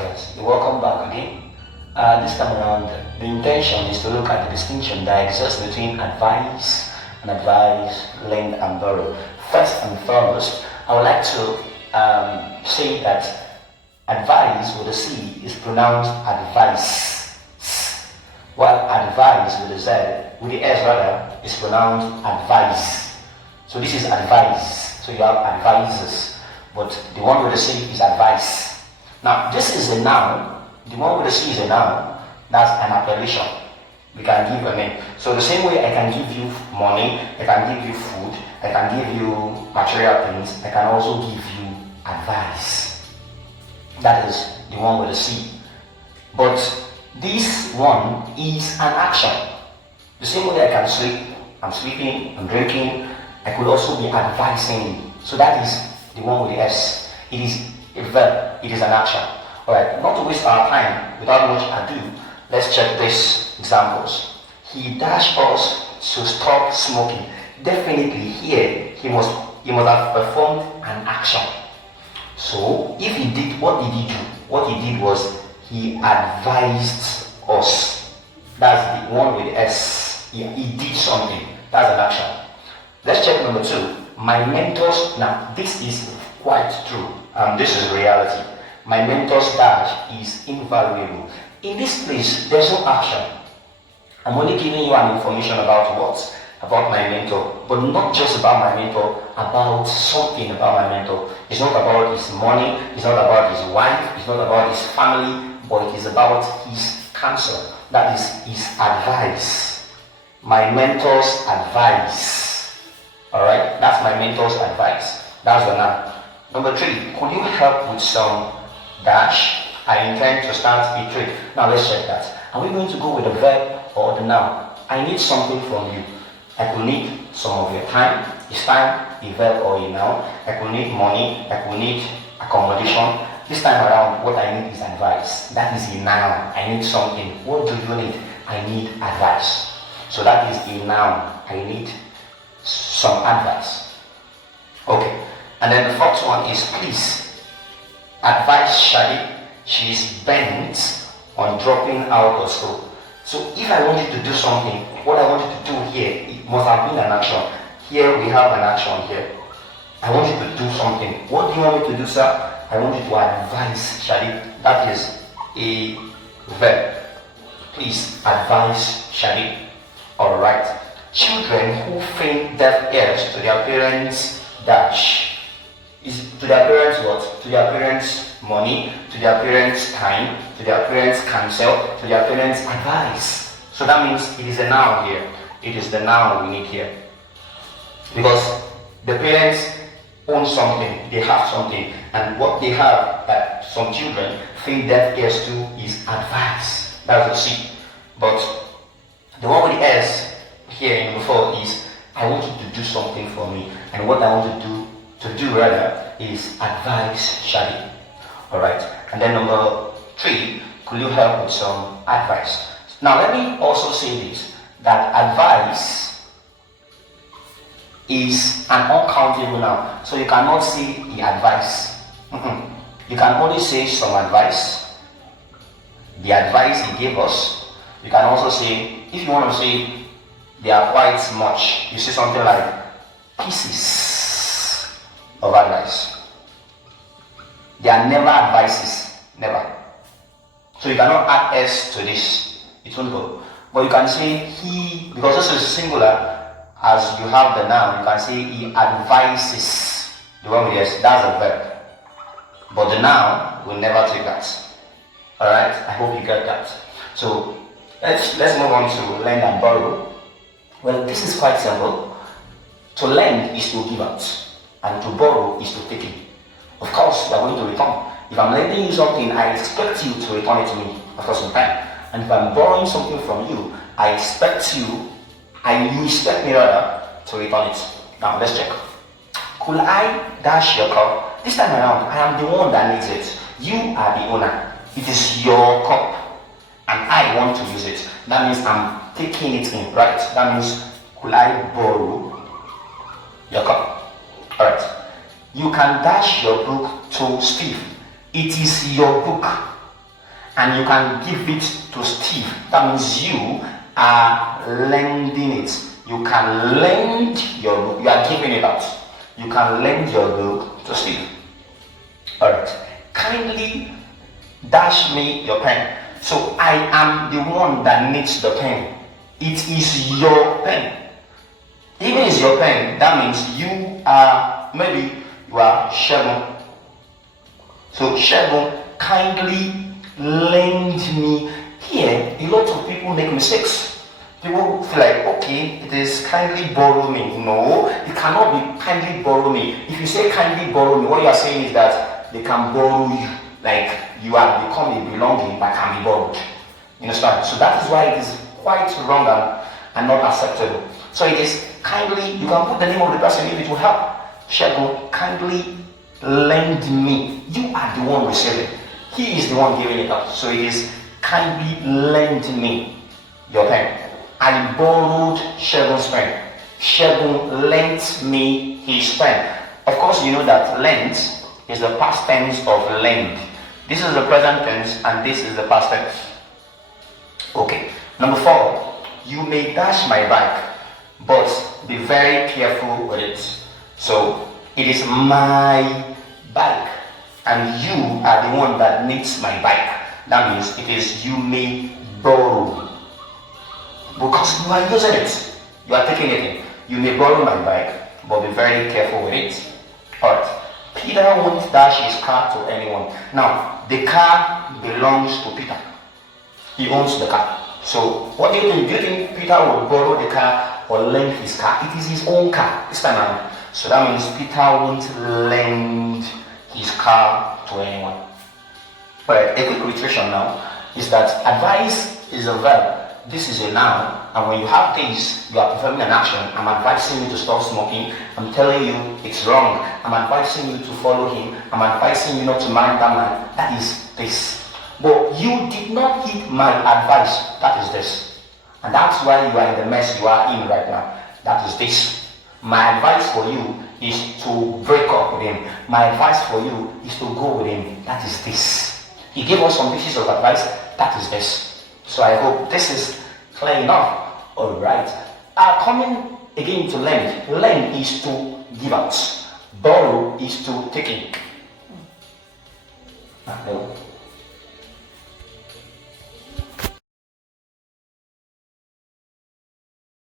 guys, welcome back again. This time around, the intention is to look at the distinction that exists between advise and advise, lend and borrow. First and foremost, I would like to say that advise with a C is pronounced advice, while advise with a Z, with the S rather, is pronounced advise. So this is advise. So you have advisors, but the one with the C is advice. Now, this is a noun. The one with the C is a noun. That's an appellation. We can give a name. So the same way I can give you money, I can give you food, I can give you material things, I can also give you advice. That is the one with the C. But this one is an action. The same way I can sleep, I'm sleeping, I'm drinking, I could also be advising you. So that is the one with the S. It is a verb, it is an action. Alright, not to waste our time, without much ado, let's check these examples. He dashed us to stop smoking. Definitely here, he must have performed an action. So, if he did, what did he do? What he did was, he advised us. That's the one with S. He did something. That's an action. Let's check number 2. My mentors, now this is quite true. This is reality. My mentor's dash is invaluable. In this place, there's no action. I'm only giving you an information about what? About my mentor. But not just about my mentor, about something about my mentor. It's not about his money, it's not about his wife, it's not about his family, but it is about his counsel. That is his advice. My mentor's advice. Alright, that's my mentor's advice. That's the noun. Number 3, could you help with some dash? I intend to start a trade. Now let's check that. Are we going to go with the verb or the noun? I need something from you. I could need some of your time. Is time a verb or a noun? I could need money. I could need accommodation. This time around, what I need is advice. That is a noun. I need something. What do you need? I need advice. So that is a noun. I need some advice. Okay. And then the fourth one is please advise Shadi. She is bent on dropping out of school. So if I want you to do something, what I want you to do here, it must have been an action. Here we have an action here. I want you to do something. What do you want me to do, sir? I want you to advise Shadi. That is a verb. Please advise Shadi. Alright. Children who feign deaf ears to their parents dash. Is to their parents what? To their parents money, to their parents time, to their parents counsel, to their parents advice. So that means it is a noun here. It is the noun we need here. Because the parents own something, they have something, and what they have that some children feign deaf ears to is advice. That's the C. But the one with the S here in number 4 is I want you to do something for me, and what I want to do rather is advise Shadi. Alright, and then number 3, could you help with some advice? Now let me also say this, that advice is an uncountable noun. So you cannot say the advice. You can only say some advice, the advice he gave us. You can also say, if you want to say they are quite much, you say something like pieces of advice. They are never advices, never. So you cannot add S to this, it won't go. But you can say he, because this is singular, as you have the noun, you can say he advises. The one with S, that's a verb. But the noun will never take that. Alright, I hope you get that. So let's move on to lend and borrow. Well, this is quite simple. To lend is to give out, and to borrow is to take in. Of course, you are going to return. If I'm lending you something, I expect you to return it to me after some time. And if I'm borrowing something from you, I expect you, and you expect me rather, to return it. Now, let's check. Could I dash your cup? This time around, I am the one that needs it. You are the owner. It is your cup, and I want to use it. That means I'm taking it in, right? That means, could I borrow your cup? Alright. You can dash your book to Steve. It is your book. and you can give it to Steve. That means you are lending it. You can lend your book. You are giving it out. You can lend your book to Steve. Alright. Kindly dash me your pen. So I am the one that needs the pen. It is your pen. Even if it's your pen, that means you are, maybe you are Shegun. So Shegun, kindly lend me. Here, a lot of people make mistakes. People feel like, okay, it is kindly borrow me. No, it cannot be kindly borrow me. If you say kindly borrow me, what you are saying is that they can borrow you. Like you have become a belonging that can be borrowed. You understand? So that is why it is quite wrong and not acceptable. So it is kindly, you can put the name of the person if it will help. Shegun, kindly lend me. You are the one receiving. He is the one giving it out. So it is kindly lend me your pen. I borrowed Shegun's pen. Shegun lent me his pen. Of course, you know that lent is the past tense of lend. This is the present tense and this is the past tense. Okay. Number 4. You may dash my bike, but be very careful with it. So it is my bike and you are the one that needs my bike. That means it is you may borrow. Because you are using it. You are taking it in. You may borrow my bike, but be very careful with it. Alright. Peter won't dash his car to anyone. Now, the car belongs to Peter. He owns the car. So, what do you think? Do you think Peter will borrow the car or lend his car? It is his own car this time around. So that means Peter won't lend his car to anyone. But a quick iteration now is that advice is a verb. This is a noun, and when you have this, you are performing an action. I'm advising you to stop smoking. I'm telling you it's wrong. I'm advising you to follow him. I'm advising you not to marry that man. That is this. But you did not heed my advice. That is this. And that's why you are in the mess you are in right now. That is this. My advice for you is to break up with him. My advice for you is to go with him. That is this. He gave us some pieces of advice. That is this. So I hope this is clear enough. Alright. Coming again to lend. Lend is to give out. Borrow is to take in.